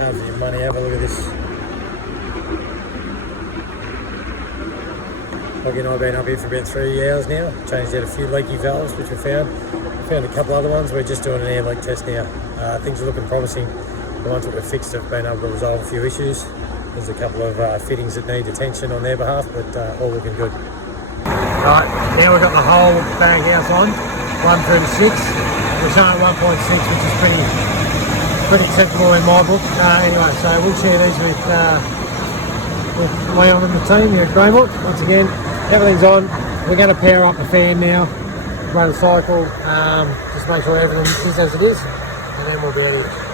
hard for your money. Have a look at this. Hoggy and I have been up here for about 3 hours now. Changed out a few leaky valves which we found. Found a couple other ones. We're just doing an air leak test now. Things are looking promising. The ones that we've fixed have been able to resolve a few issues. There's a couple of fittings that need attention on their behalf, but all looking good. Right, now we've got the whole bag house on, 1 through to 6. We're showing 1.6, which is pretty acceptable in my book. Anyway, so we'll share these with Leon and the team here at Greymoor. Once again, everything's on. We're going to power up the fan now, run a cycle, just make sure everything is as it is, and then we'll be ready.